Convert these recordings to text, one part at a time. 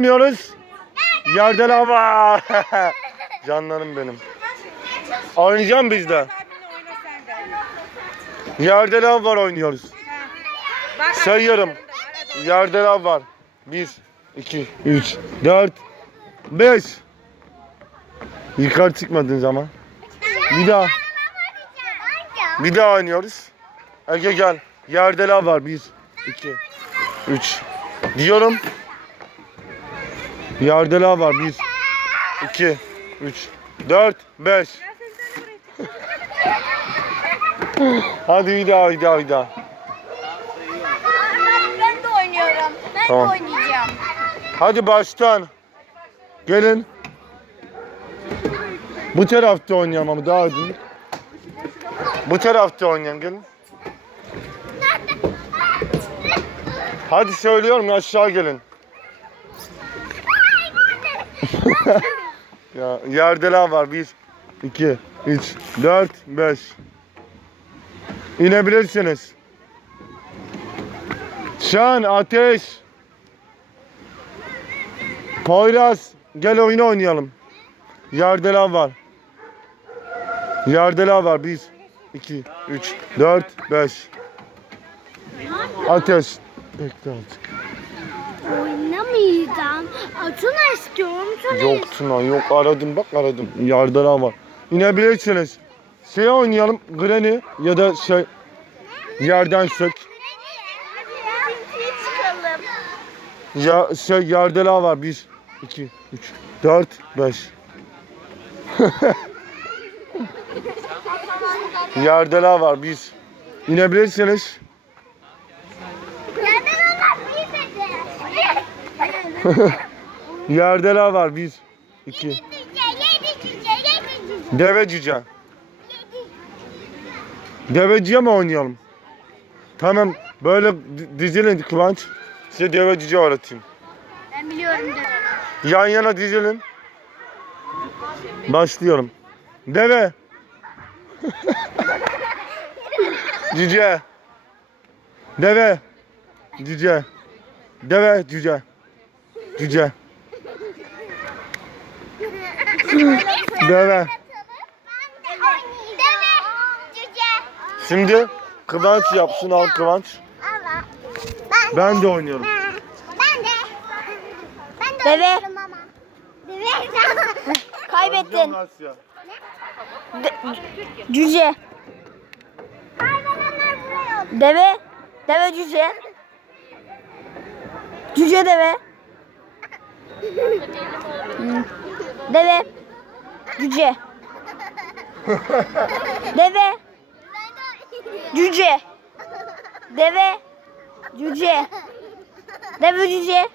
oynuyoruz. Yerde lava. Canlarım benim. Oynayacağım biz de. Yerde lav var oynuyoruz. Sayıyorum. Yerde lav var. 1, 2, 3, 4, 5. Yukarı çıkmadığın zaman. Bir daha. Bir daha oynuyoruz. Ege gel. Yerde lav var. 1, 2, 3. Diyorum. Yerde lav var. 1, 2, 3, 4, 5. Hadi bir daha, bir daha, bir daha. Ben, ben de oynuyorum. Ben Tamam. de oynayacağım. Hadi baştan. Gelin. Bu tarafta oynayalım ama daha iyi. Bu tarafta oynayalım gelin. Hadi söylüyorum aşağı gelin. ya yerdeler var. 1 2 3 4 5. İnebilirsiniz. Şan ateş. Poyraz gel oyunu oynayalım. Yerdeler var. Yerdeler var. 1, 2, 3, 4, 5. Ateş. Bekle artık. Oynamayacağım. Atına istiyorum. Sana Yok Tuna yok aradım bak aradım. Yerdeler var. İnebilirsiniz. Şey oynayalım. Granny ya da şey yerden sök. Ya şey yerdeler var. 1, 2, 3, 4, 5. Yerdeler var. 1. İnebilirsiniz. Yerdeler var. 1, 2. Yedi cüce, yedi cüce, yedi cüce. Deve cüce. Mi oynayalım? Tamam. Böyle di- dizilin Kıvanç. Size deve cüce öğreteyim. Ben biliyorum de. Yan yana dizilin. Başlıyorum. Deve. cüce. Deve. Cüce. Deve cüce. Cüce. Deve. Deve, cüce. Şimdi Kıvanç yapsın al Kıvanç. Ben de oynuyorum. Ben de. Ben de Deve. ama. Deve. Kaybettin. Asya. Cüce. Hayvanlar buraya. Deve. Deve cüce. Cüce deve. Hmm. Deve. Cüce. Deve. Cüce. Deve. Cüce. Deve cüce.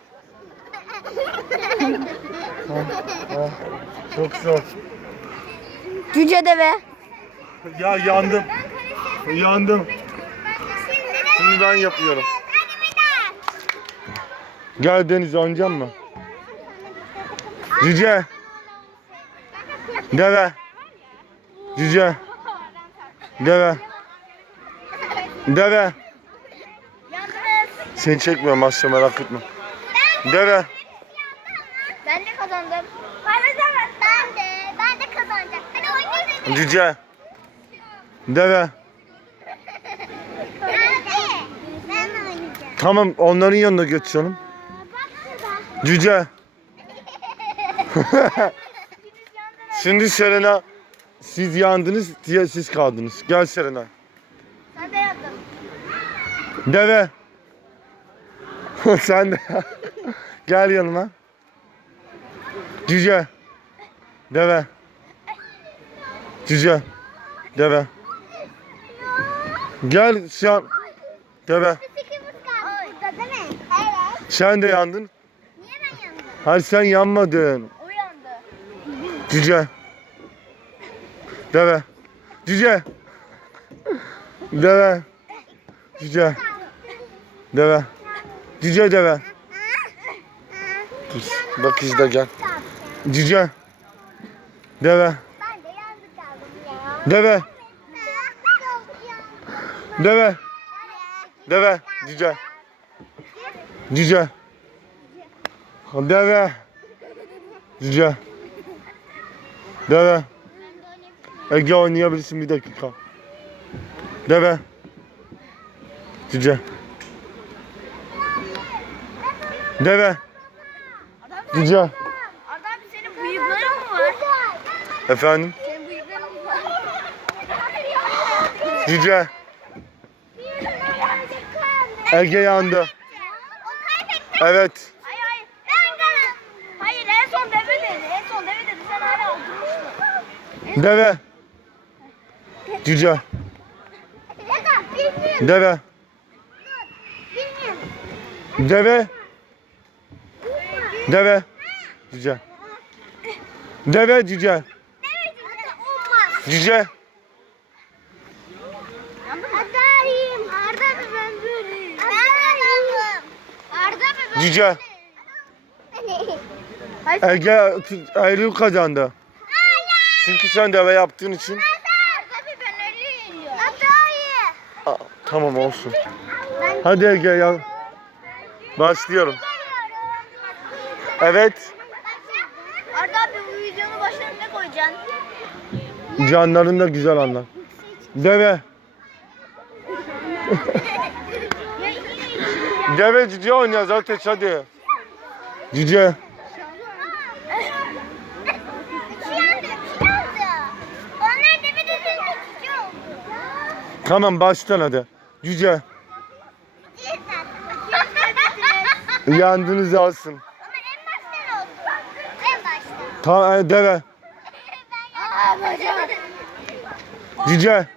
Çok zor. Cüce deve. Ya yandım. Yandım. Şimdi ben yapıyorum. Gel Deniz oynayacak mı? Cüce. Deve. Cüce. Deve. Deve. Seni çekmiyorum Asya merak etme. Deve. Ben de kazandım. Ben de. Ben de kazanacağım. Hadi oynayalım. Cüce. Deve. Oynayacağım. Tamam onların yanına. Bak şurada. Cüce. Şimdi Serena siz yandınız diye siz kaldınız. Gel Serena. Sen de yaptın. Deve. Sen de. Gel yanıma. Cüce. Deve. Cüce. Deve. Gel an. Deve. Sen de yandın. Niye ben yandım? Hayır sen yanmadın. Cüce. Deve. Cüce. Deve. Cüce. Deve. Cüce deve. Dur, Bak izle gel. Cüce. Deve. Deve. Deve. Deve. Cüce. Cüce. Deve. Cüce. Deve. Ege oynayabilirsin bir dakika. Deve. Cüce. Deve. Cüce. Arda abi senin bıyıkların mı var? Efendim? Senin bıyıkların mı var? Cüce. Ege yandı. Evet. Hayır hayır. Ben kazandım. Hayır en son deve dedi. En son deve dedi. Sen hala oturmuştun. Deve. Cüce. Deve. Deve. Deve. Cüce. Deve cüce. Cüce. Cüce. Ege Eylül kazandı. Çünkü sen deve yaptığın için. Mı ben. Adayım. Aa, tamam olsun. Hadi Ege ya. Başlıyorum. Evet. Arda abi bu videonun başına ne koyacaksın? Canların da güzel anlar. Deve. Deve cüce oynuyoruz ateş hadi. Cüce. Çiyandı, çiyandı. Onlar da bir de küçük oldu. Tamam baştan hadi. Cüce. Yandınız alsın. Ama en baştan oldu. En baştan. Tamam e, deve. Aa. Cüce.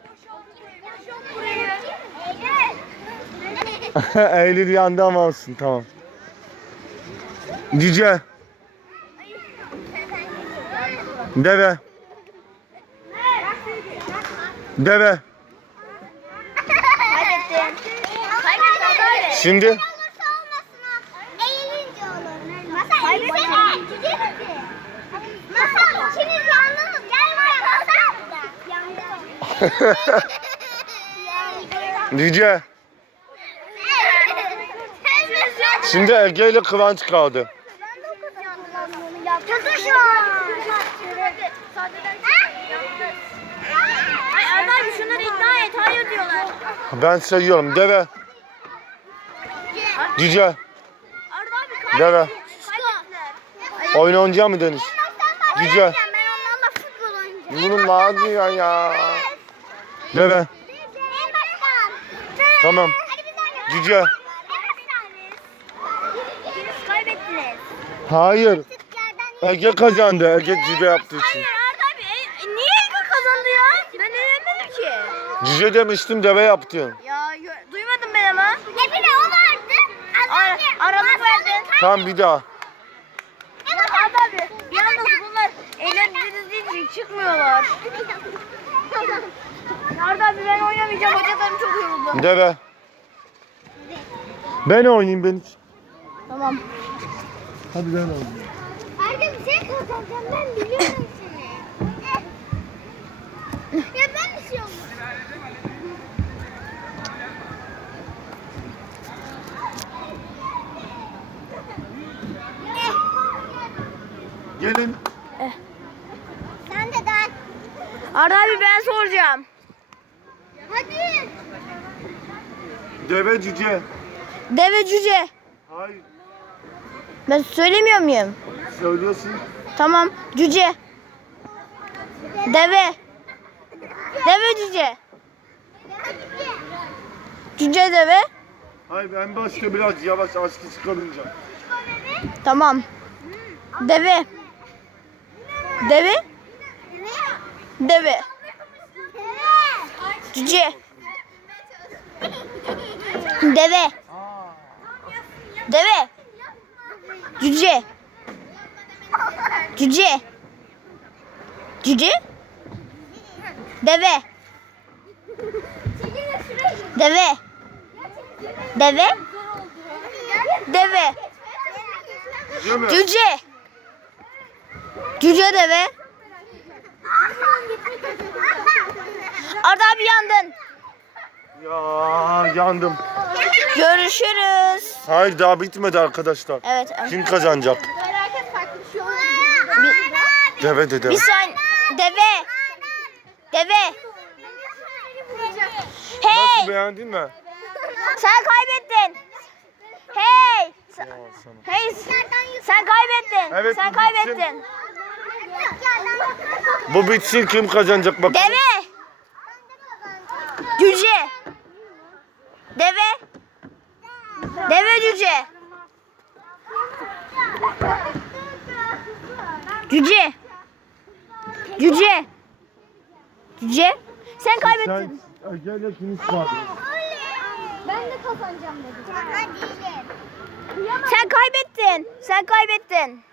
Eylül yandı ama olsun tamam. Cüce. Deve. Deve. Kaybettin. Kaybettin Arda abi. Şimdi Olursa olmasın o. Eğilince olur. Masal yürüsene. Gidelim ki. Masal ikimiz yandınız. Gel buraya masal. Yandım. Cüce. Şimdi Ege ile Kıvanç kaldı. Tutun şu an. Ay Arda abi şunları ikna et. Hayır diyorlar. Ben sayıyorum. Deve. Cüce. Arda abi Deve. Oyun oynayacak mı Deniz? Cüce. Ben onlarla futbol oynayacağım. Bunun ne diyor ya? Deve. Tamam. Hadi biz oynayalım. Cüce. Hayır. Ege kazandı. Ege cüce yaptığı için. Hayır Arda abi e, niye Ege kazandı ya? Ben elenmedim ki. Cüce demiştim deve yaptın. Ya duymadım ben ama. Hepine o vardı. Önce aralık verdin. Tamam bir daha. Evet abi yalnız bunlar eğlendiğiniz için çıkmıyorlar. Arda abi ben oynamayacağım. Hocalarım çok yoruldu. Deve. Ben oynayayım ben hiç. Tamam. Hadi ben oynayayım. Arda bir şey kazanacağım ben biliyorum seni. ya ben Gelin. Sen de dön. Arda abi ben soracağım. Hadi. Deve cüce. Deve cüce. Hayır. Ben söylemiyor muyum? Söylüyorsun. Tamam. Cüce. Deve. Deve cüce. Cüce deve. Hayır en başta biraz yavaş aşkı çıkarınca. Tamam. Deve. Deve. Deve. Cüce. Deve. Deve. Cüce. Cüce. Cüce. Deve. Deve. Deve. Deve. Cüce? Cüce. Deve. Arda abi yandın. Ya yandım. Görüşürüz. Hayır daha bitmedi arkadaşlar. Evet. Kim kazanacak? Deve dede. bir saniye. Deve. Deve. Nasıl Hey. beğendin mi? Sen kaybettin. Hey. Sen-. Hey. Sen kaybettin. Evet, Sen kaybettin. Bu bitsin kim kazanacak bak. Deve. Cüce. Deve. Deve cüce. Cüce. Cüce. Cüce. Sen kaybettin. Sen gel ikiniz kaldı. Ben de kazanacağım dedim. Sen kaybettin. Sen kaybettin.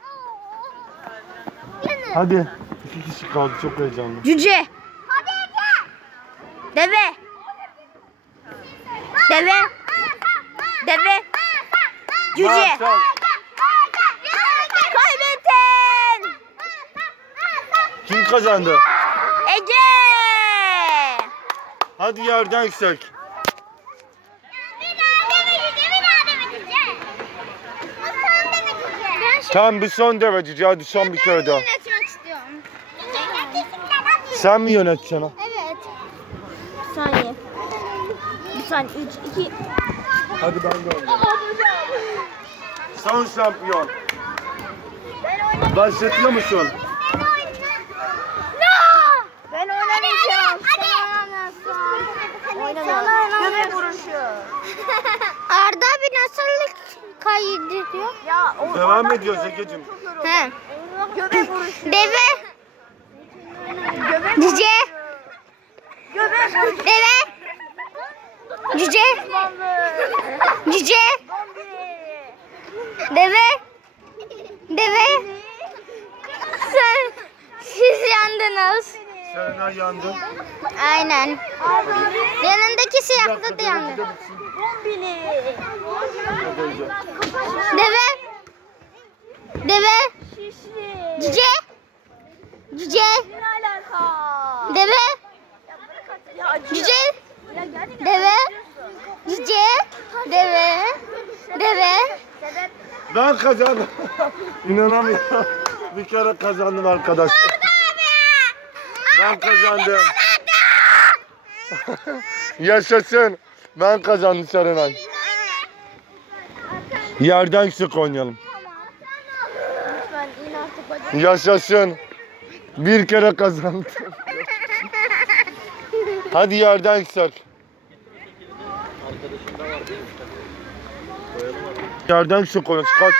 Hadi. İki kişi kaldı çok heyecanlı. Cüce. Deve. Deve. Deve. Cüce. Marshall, Kaybettin. Kim kazandı? Ege. Hadi yerden yüksek. Tamam bir son deve cüce hadi son bir kere daha. Sen mi yöneteceksin? Evet. Bir saniye. Bir saniye. Üç, iki. Hadi ben de oynayayım. Son şampiyon. Başlatıyor musun? Ben oynamayacağım. Oynamayacağım. Göbek vuruşu. Arda bir nasıl kaydediyor? Ya o Devam ediyoruz Ege'cim. He. göbek vuruşu. Deve. Göbek Cüce. Göbek vuruşu. Deve. Cüce. Cüce. Deve. Deve. Sen, siz yandınız. Serena yandı. Aynen. Yanındaki siyahlı da yandı. Deve. Deve. Şişli. Cüce. Cüce. Ne alaka? Deve. Ya. Cüce. Ya Deve. Cüce. Deve. Deve. Ben kazandım. İnanamıyorum. Bir kere kazandım arkadaşlar. Ben kazandım. Yaşasın. Ben kazandım Serenay. Yerden yüksek oynayalım. Yaşasın. Bir kere kazandım. Hadi yerden yüksek. Yerden yüksek oynayacağız. Kaç.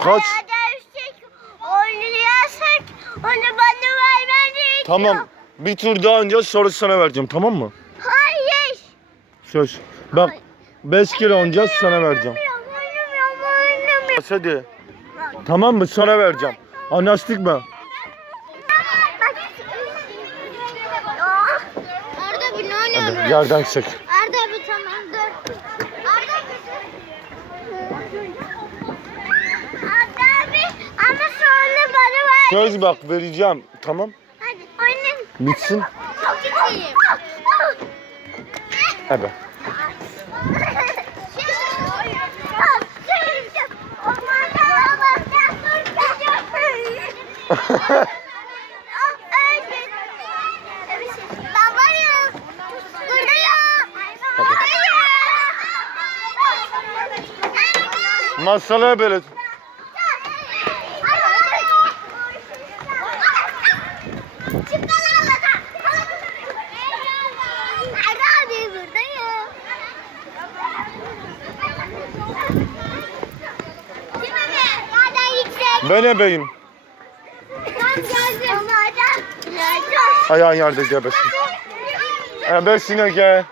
Kaç. Onu bana vermeni Tamam. Bir tur daha oynayacağız sonra sana vereceğim tamam mı? Hayır. Söz. Bak 5 kere oynayacağız sana vereceğim. Hadi. Tamam mı? Sana vereceğim. Anlaştık mı? Arda bir ne Hadi oynuyorsun? Yerden çek. Arda bir tamam dur. Arda. Arda bir ama sonra bana ver. Söz bak vereceğim. Tamam. Hadi oynayın. Bitsin. Çok ciddiyim. Evet. Ben varım. Buradayım. Masala böyle. Hadi buradayım. Kim abi? Nereden yüksek? Ben ebeyim. Ben geldim. Onlardan. Ayağın yerde gebesin. Ebesin Ege.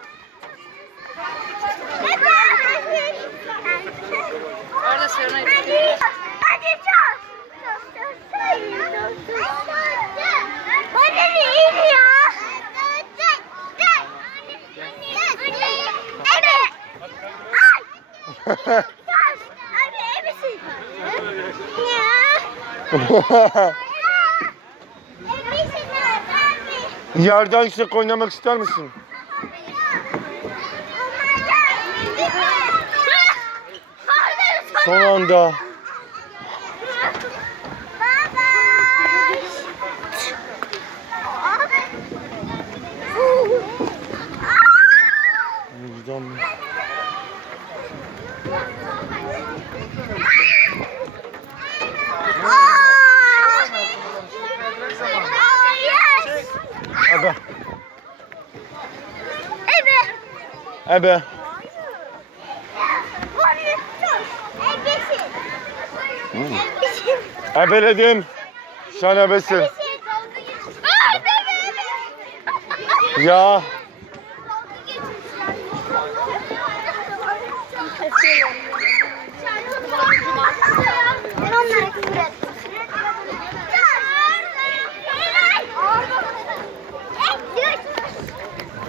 Yerden istek oynamak ister misin? Son anda. Ebe. Ebeledim. Sen ebesin. Ya.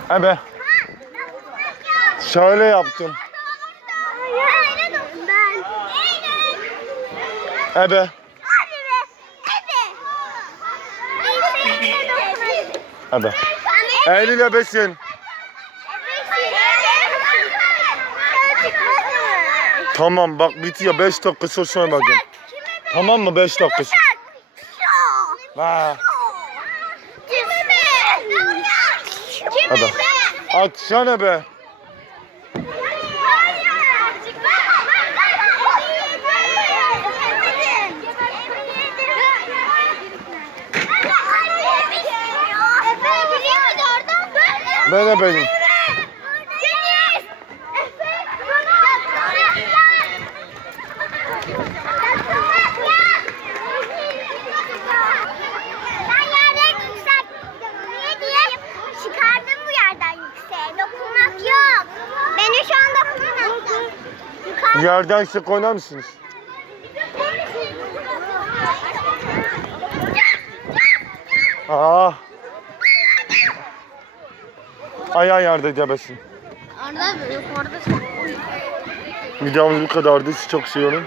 Ebe. Şöyle yaptım. Ebe. Be. Ebe. Eylül ebesin. Tamam bak bitiyor 5 dakika sonra sonra bakacağım. Tamam mı 5 dakika sonra? Ha. Atsana be. Ben ebeyim. Ben yerden yüksek. Niye diye çıkardım bu yerden yükseğe. Dokunmak yok. Beni şu an dokunamazsın. Yukarı. Yerden sık oynar mısınız? Aa. Ayağı yerde gebesin. Arda yukarıda Videomuz bu kadardı. Sizi çok seviyorum.